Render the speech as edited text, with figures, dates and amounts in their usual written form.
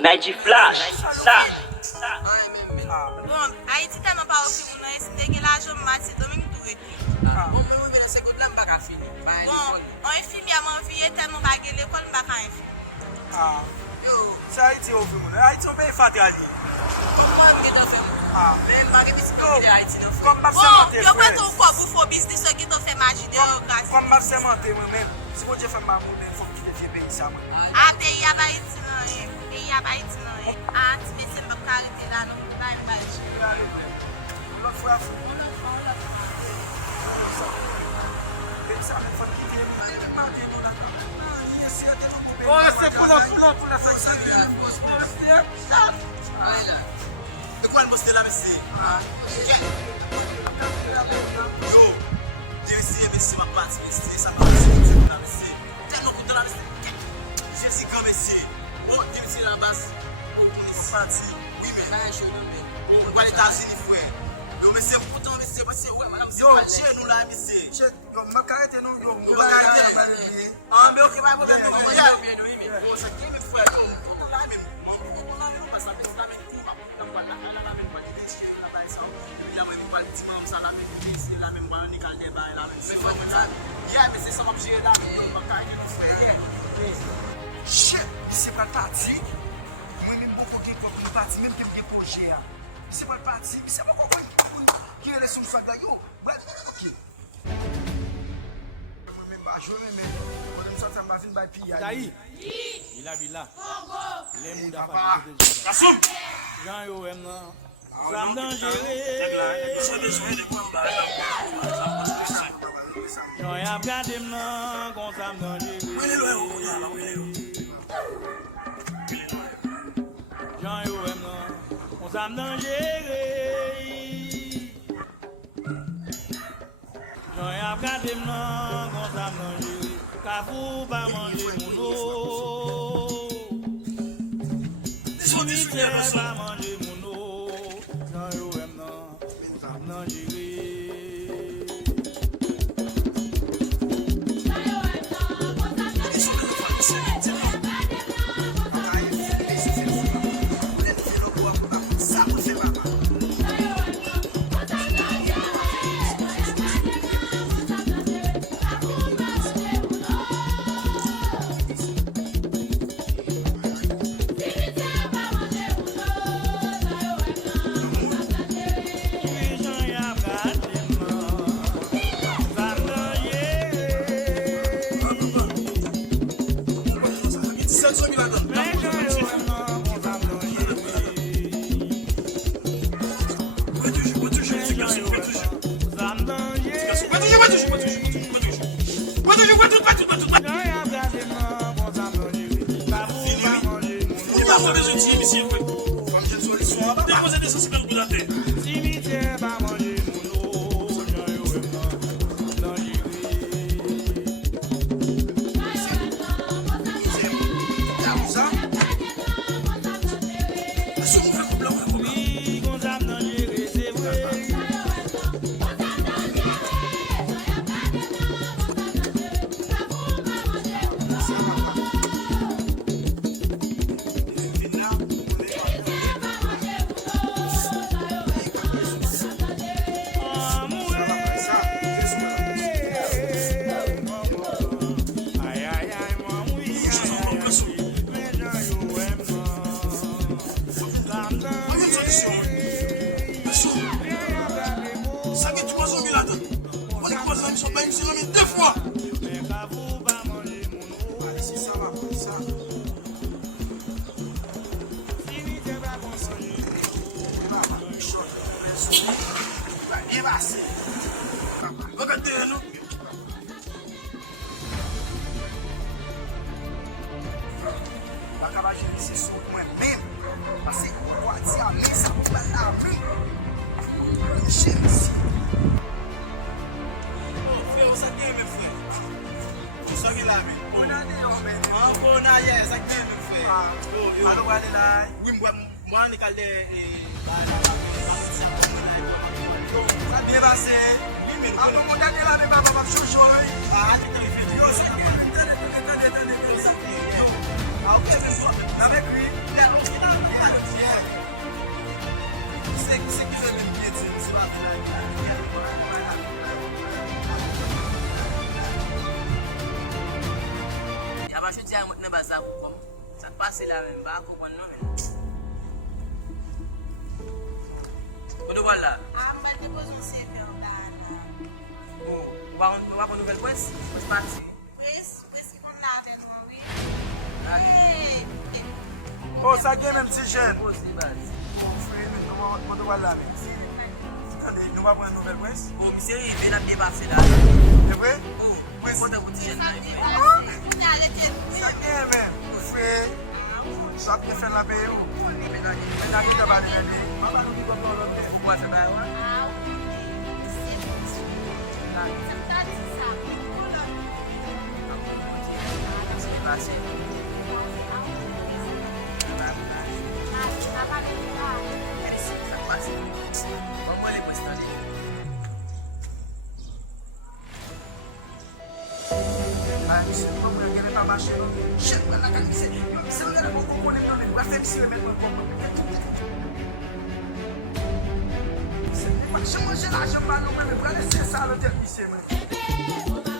Night Flash. Bon, Haïti tellement pas offert mon c'était que l'argent m'a c'est domaine tout et On me veut dans 50 ans pas fini. bon, on infirmier m'a envoyé tellement pas que l'école pas quand infirmier. Yo, C'est Haïti au fond. Haïti on paye fatal. comment me get fait? Même pas que biscuit Haïti non. Comme m'a Bon, sémenté. yo pas ton quoi pour faire business qui t'ont fait magie de grâce. Comme m'a sémenté moi-même. Si mon Dieu fait ma moule, il faut que tu pays ça. Ah, pays à Haïti non, pays à Haïti non. Ah, tu me c'est pas carité là non, là il va. L'autre fois, oh, c'est pour la De quoi le boss de la messie? Yo, j'ai essayé messie ma patte, messie ça va messie la messie. Tellement content la messie. J'ai essayé quand messie. Oh, j'ai essayé la base. Oh, on est parti. Oui mais. On va les tasser les frères. Yo messie content messie parce que ouais madame c'est pas chez nous là messie. Yo, ma caractère non, yo. Ah mais OK, pas problème. Bon ça qui me frère. On là même. On là même parce que la même tout. La même pas petit maman ça la même ici la même ban nickel débat la même c'est pas ça yeah mais c'est ça m'a géré là pas caille nous frère Chef, c'est pas parti. Moi même beaucoup qui pour une partie même que pour projet. C'est pas parti, c'est pas quoi qui est son swag là yo. OK. Moi même pas jouer mais on ça m'a fin by PI. Taï. Bila. Les moun da fa déjà. Assoum. Jean yo aime nan. Zam dangereux. Jean y a gardé nan kon zam dangereux. Jean yo aime nan kon zam dangereux. Jean y a gardé nan kon zam dangereux. Kafou pa manger mon eau. Cimetière pa manger mon eau. Jean yo aime nan kon zam dangereux. Cimetière pa manger mon eau. Jean yo aime nan dangereux. Oui, kon zam dangereux, c'est vrai. Avec lui, pase la men, ba kompon nou men. Ou do wala? Mwen te pos yon sepe yon dan. Wapon nouvel pwes? Pwes pati? Pwes ki kon la ven wè. Oh, sa gen men ti jen. Pwes li baz. Frère, nou do wala men. Tande, nou va pren nouvel pwes? Misye yi ven ap depase la. E vwe? Pwes konta wouti jen nan yi. Mwen ale ten. Sa gen men. Frère, sa ap te fen la pe yo. Men a gen te bade men de. Mwen pa nou ki kompon lop de. Mwen se bay wè? Se pase. Sa pase. Mwen le pwes tande. Ay, misi, mwen genne pa mache nou. Chet, mwen la kan misi. Misi, mwen genne pou komponen nan men. Mwen fe misi remen mwen komponen. Misi, mwen manje la jen pa nou men. Mwen lese sa lo tel misi men.